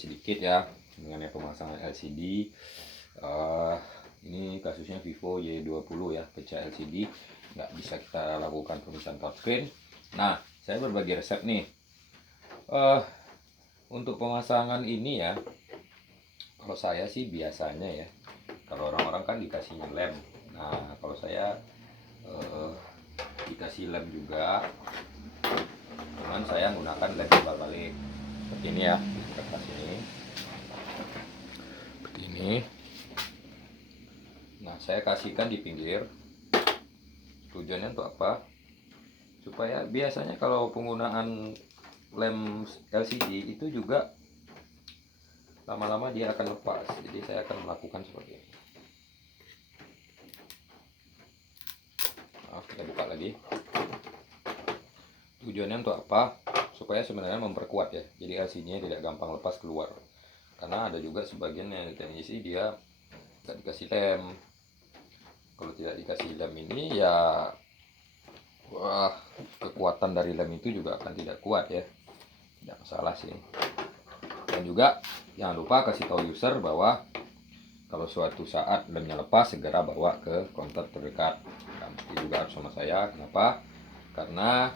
sedikit ya mengenai pemasangan LCD. Ini kasusnya Vivo Y20 ya, pecah LCD, nggak bisa kita lakukan pemisahan touchscreen. Nah, saya berbagi resep nih. Untuk pemasangan ini ya, kalau saya sih biasanya ya, kalau orang-orang kan dikasih lem. Nah, kalau saya dikasih lem juga, cuman saya menggunakan lem timbal balik seperti ini ya, di kertas ini seperti ini. Nah, saya kasihkan di pinggir. Tujuannya untuk apa? Supaya biasanya kalau penggunaan lem LCD itu juga lama-lama dia akan lepas. Jadi saya akan melakukan seperti ini. Nah, kita buka lagi. Tujuannya untuk apa? Supaya sebenarnya memperkuat ya. Jadi LCD-nya tidak gampang lepas keluar. Karena ada juga sebagian yang teknisi dia tidak dikasih lem. Kalau tidak dikasih lem ini ya, wah, kekuatan dari lem itu juga akan tidak kuat ya. Tidak masalah sih. Dan juga jangan lupa kasih tahu user bahwa kalau suatu saat lemnya lepas, segera bawa ke konter terdekat. Dan juga harus sama saya. Kenapa? Karena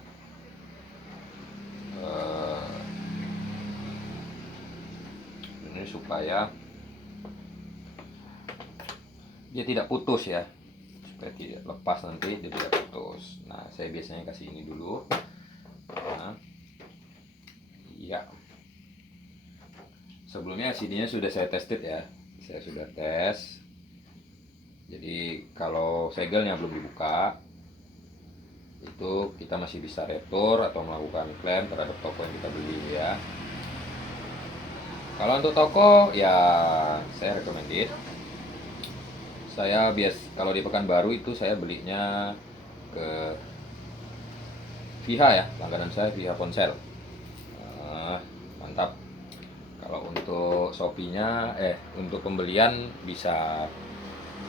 ini supaya dia tidak putus ya, supaya tidak lepas nanti, dia tidak putus. Nah, saya biasanya kasih ini dulu. Nah, iya, sebelumnya LCD-nya sudah saya tested ya, saya sudah tes. Jadi kalau segelnya belum dibuka, itu kita masih bisa retur atau melakukan klaim terhadap toko yang kita beli ya. Kalau untuk toko ya, saya recommended. Saya kalau di Pekanbaru itu saya belinya ke Viha ya, langganan saya Viha Ponsel. Mantap. Kalau untuk Shopee-nya, untuk pembelian bisa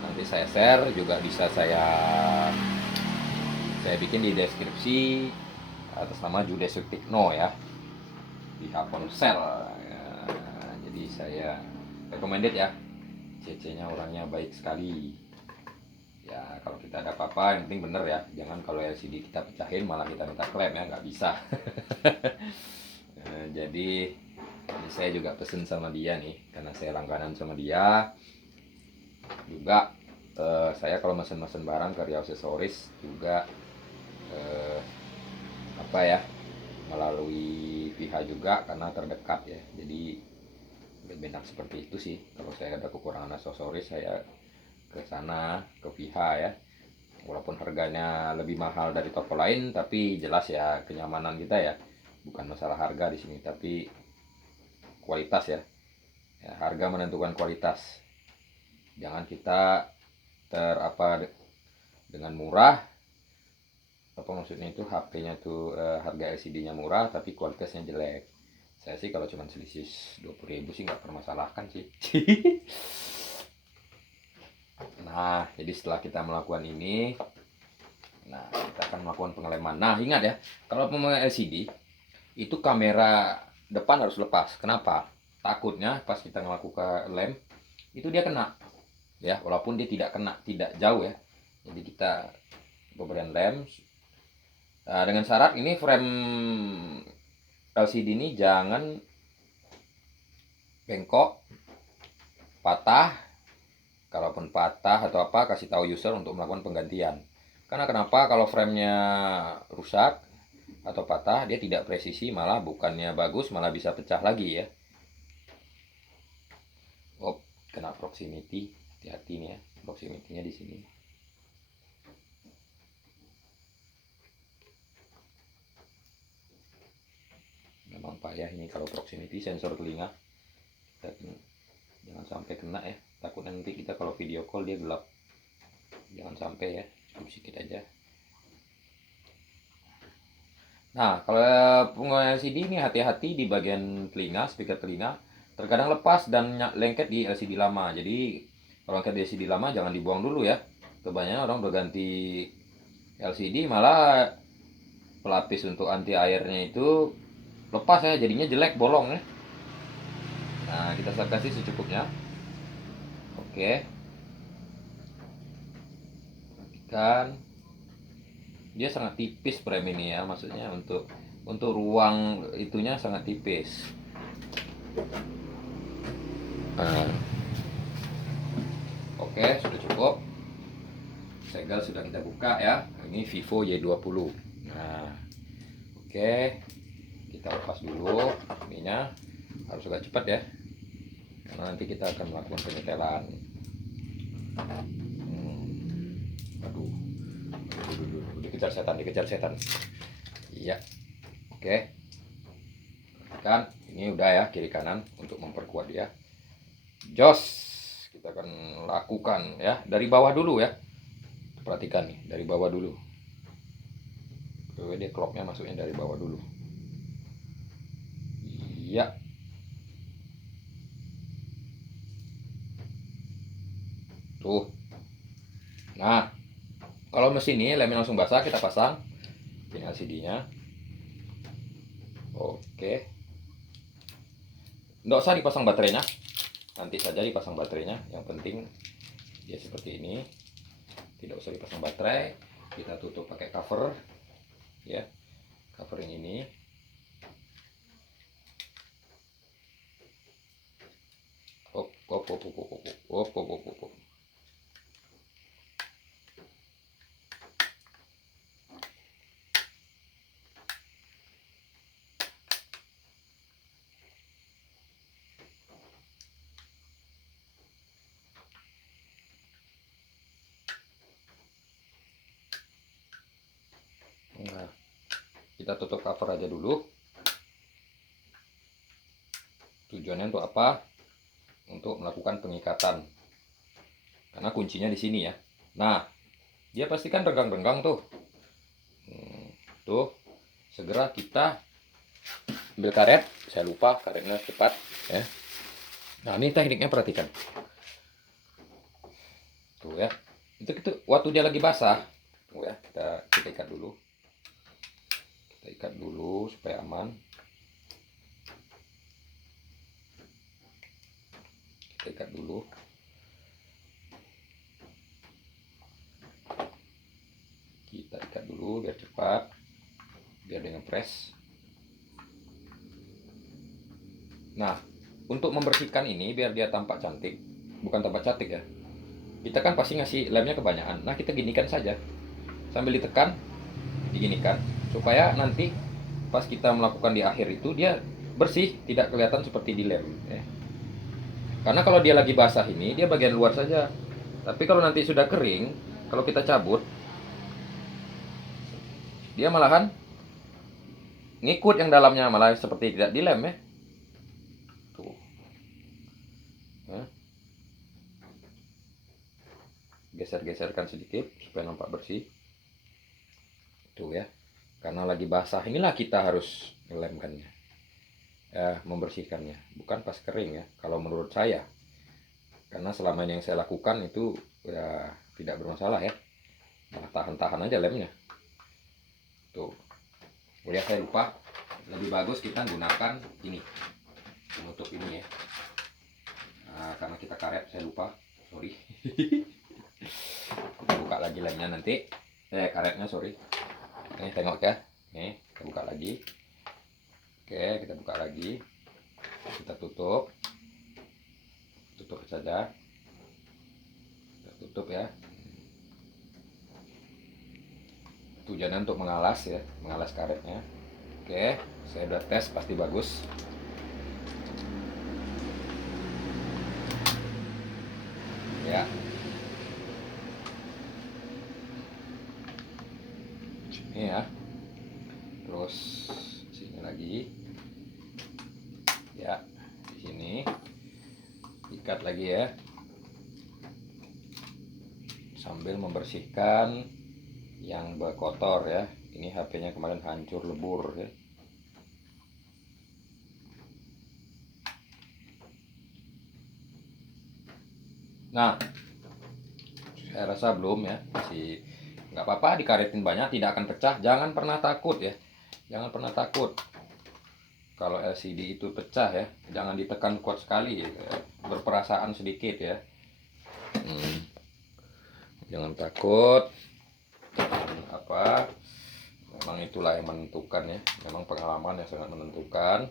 nanti saya share, juga bisa saya bikin di deskripsi atas nama Jude Sutikno ya, Viha Ponsel. Jadi saya recommended ya, CC-nya orangnya baik sekali. Ya, kalau kita ada apa-apa yang penting bener ya, jangan kalau LCD kita pecahin malah kita minta klaim ya, nggak bisa. Jadi ini saya juga pesen sama dia nih, karena saya langganan sama dia juga. Saya kalau mesen barang ke Riau Accessories juga apa ya, melalui pihak juga karena terdekat ya. Jadi benar seperti itu sih. Kalau saya ada kekurangan aksesoris, saya ke sana, ke pihak ya. Walaupun harganya lebih mahal dari toko lain, tapi jelas ya kenyamanan kita ya. Bukan masalah harga di sini, tapi kualitas ya. Harga menentukan kualitas. Jangan kita dengan murah, apa maksudnya itu, HP-nya tuh harga LCD-nya murah tapi kualitasnya jelek. Saya sih kalau cuma selisih 20.000 sih nggak permasalahkan sih. Nah, jadi setelah kita melakukan ini, nah kita akan melakukan pengeleman. Nah, ingat ya, kalau pemakai LCD itu kamera depan harus lepas. Kenapa? Takutnya pas kita melakukan lem itu dia kena ya, walaupun dia tidak kena, tidak jauh ya. Jadi kita pemberian lem dengan syarat ini frame LCD ini jangan bengkok, patah. Kalaupun patah atau apa, kasih tahu user untuk melakukan penggantian. Karena kenapa? Kalau framenya rusak atau patah, dia tidak presisi, malah bukannya bagus, malah bisa pecah lagi ya. Oh, kena proximity, hati-hati nih ya, proximity-nya di sini. Memang payah ini kalau proximity, sensor telinga. Jangan sampai kena ya, takutnya nanti kita kalau video call dia gelap. Jangan sampai ya, cukup sedikit aja. Nah, kalau penggunaan LCD ini hati-hati di bagian telinga, speaker telinga. Terkadang lepas dan lengket di LCD lama. Jadi kalau lengket di LCD lama jangan dibuang dulu ya. Kebanyakan orang berganti LCD malah pelapis untuk anti airnya itu lepas ya, jadinya jelek, bolong ya. kita kasih secukupnya. Oke, perhatikan dia sangat tipis frame ini ya, maksudnya untuk ruang itunya sangat tipis. Nah, oke, sudah cukup. Segel sudah kita buka ya. Ini Vivo Y20. Nah, oke, kita lepas dulu ininya, harus agak cepat ya, karena nanti kita akan melakukan penyetelan. Aduh, dikejar setan. Iya, oke. Kan ini udah ya, kiri kanan untuk memperkuat dia. Jos, kita akan lakukan ya dari bawah dulu ya. Perhatikan nih, dari bawah dulu. Dia kloknya masuknya dari bawah dulu. Iya. Tuh. Nah, kalau mesin ini lemnya langsung basah, kita pasang pin LCD-nya. Oke. Nggak usah dipasang baterainya, nanti saja dipasang baterainya. Yang penting dia seperti ini, tidak usah dipasang baterai. Kita tutup pakai cover ya, covering ini. Op. Nah, kita tutup cover aja dulu. Tujuannya untuk apa? Untuk melakukan pengikatan, karena kuncinya di sini ya. Nah, dia pastikan renggang-renggang tuh. Tuh, segera kita ambil karet. Saya lupa karetnya, cepat ya. Nah, ini tekniknya, perhatikan tuh ya. Itu waktu dia lagi basah tuh ya, kita ikat dulu. Kita ikat dulu supaya aman. Kita ikat dulu. Kita ikat dulu biar cepat, biar dia ngepres. Nah, untuk membersihkan ini biar dia tampak cantik, bukan tampak cantik ya, kita kan pasti ngasih lemnya kebanyakan. Nah, kita ginikan saja sambil ditekan, diginikan supaya nanti pas kita melakukan di akhir itu dia bersih, tidak kelihatan seperti di lem ya. Karena kalau dia lagi basah ini dia bagian luar saja, tapi kalau nanti sudah kering, kalau kita cabut dia malahan ngikut yang dalamnya, malah seperti tidak di lem ya. Tuh ya. Geser-geserkan sedikit supaya nampak bersih tuh ya. Karena lagi basah inilah kita harus ngelemkannya ya, membersihkannya, bukan pas kering ya, kalau menurut saya. Karena selama ini yang saya lakukan itu ya tidak bermasalah ya, malah tahan-tahan aja lemnya tuh. Kemudian saya lupa, lebih bagus kita gunakan ini penutup ini ya. Nah, karena kita karet, saya lupa, sorry. Kita buka lagi lemnya nanti, karetnya sorry. Nih tengok ya, nih kita buka lagi. Oke, kita buka lagi, kita tutup saja, kita tutup ya. Tujuannya untuk mengalas ya, mengalas karetnya. Oke, saya udah tes, pasti bagus ya. Ini ya, terus sini lagi ya, di sini ikat lagi ya, sambil membersihkan yang berkotor ya. Ini HP-nya kemarin hancur lebur ya. Nah, saya rasa belum ya, masih nggak apa-apa dikaretin banyak, tidak akan pecah. Jangan pernah takut ya, jangan pernah takut. kalau LCD itu pecah ya, jangan ditekan kuat sekali ya. Berperasaan sedikit ya. Jangan takut. Apa? Memang itulah yang menentukan ya. Memang pengalaman yang sangat menentukan.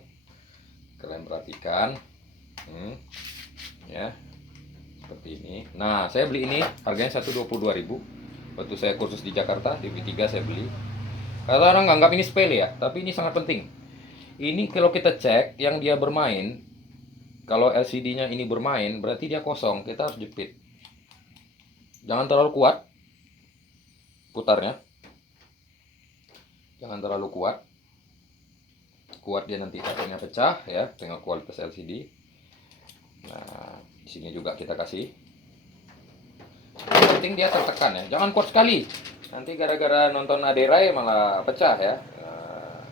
Kalian perhatikan. Ya. Seperti ini. Nah, saya beli ini harganya 122.000. Waktu saya kursus di Jakarta, di V3 saya beli. Karena orang nganggap ini sepele ya, tapi ini sangat penting. Ini kalau kita cek yang dia bermain, kalau LCD-nya ini bermain, berarti dia kosong. Kita harus jepit. Jangan terlalu kuat putarnya. Jangan terlalu kuat. Kuat dia nanti akhirnya pecah ya, dengan kualitas LCD. Nah, di sini juga kita kasih. Yang penting dia tertekan ya. Jangan kuat sekali. Nanti gara-gara nonton Aderai malah pecah ya. Nah,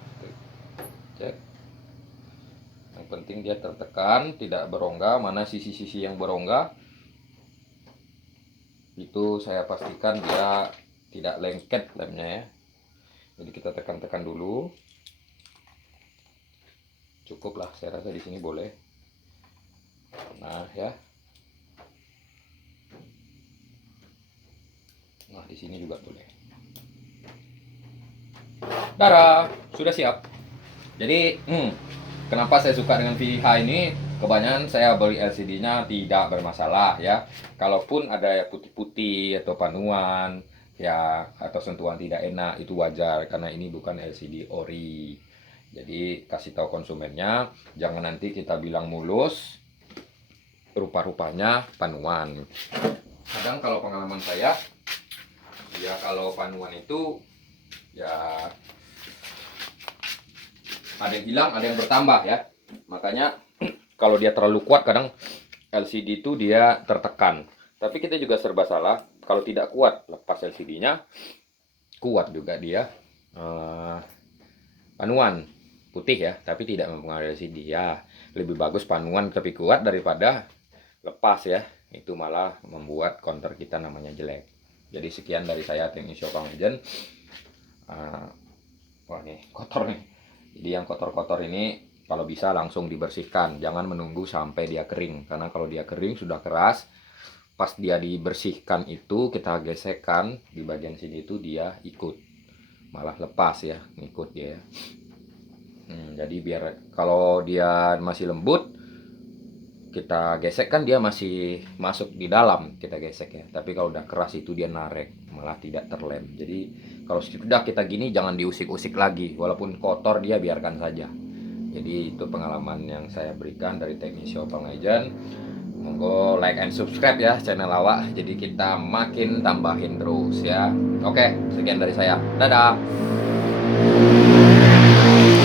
cek. Yang penting dia tertekan, tidak berongga. Mana sisi-sisi yang berongga, itu saya pastikan dia tidak lengket lemnya ya. Jadi kita tekan-tekan dulu. Cukup lah, saya rasa di sini boleh. Nah ya. Nah di sini juga boleh. Darah sudah siap. Jadi kenapa saya suka dengan VH ini? Kebanyakan saya beli LCD-nya tidak bermasalah ya. Kalaupun ada ya putih-putih atau panuan ya, atau sentuhan tidak enak, itu wajar karena ini bukan LCD ori. Jadi kasih tahu konsumennya, jangan nanti kita bilang mulus, rupa-rupanya panuan. Kadang kalau pengalaman saya, ya kalau panuan itu ya ada yang hilang, ada yang bertambah ya. Makanya kalau dia terlalu kuat, kadang LCD itu dia tertekan. Tapi kita juga serba salah. Kalau tidak kuat, lepas LCD-nya, kuat juga dia panuan putih ya, tapi tidak mempengaruhi LCD ya. Lebih bagus panuan tapi kuat daripada lepas ya. Itu malah membuat counter kita namanya jelek. Jadi sekian dari saya, Teknik Shop Bang Ejen. Wah nih kotor nih. Jadi yang kotor-kotor ini kalau bisa langsung dibersihkan, jangan menunggu sampai dia kering. Karena kalau dia kering sudah keras, pas dia dibersihkan itu kita gesekkan di bagian sini itu dia ikut, malah lepas ya, ngikut dia. Jadi biar kalau dia masih lembut kita gesek kan dia masih masuk di dalam, kita gesek ya. Tapi kalau udah keras itu dia narik, malah tidak terlem. Jadi kalau sudah kita gini jangan diusik-usik lagi, walaupun kotor dia biarkan saja. Jadi itu pengalaman yang saya berikan dari Teknik Shop Bang Ejen. Monggo like and subscribe ya channel awak, jadi kita makin tambahin terus ya. Oke, sekian dari saya. Dadah.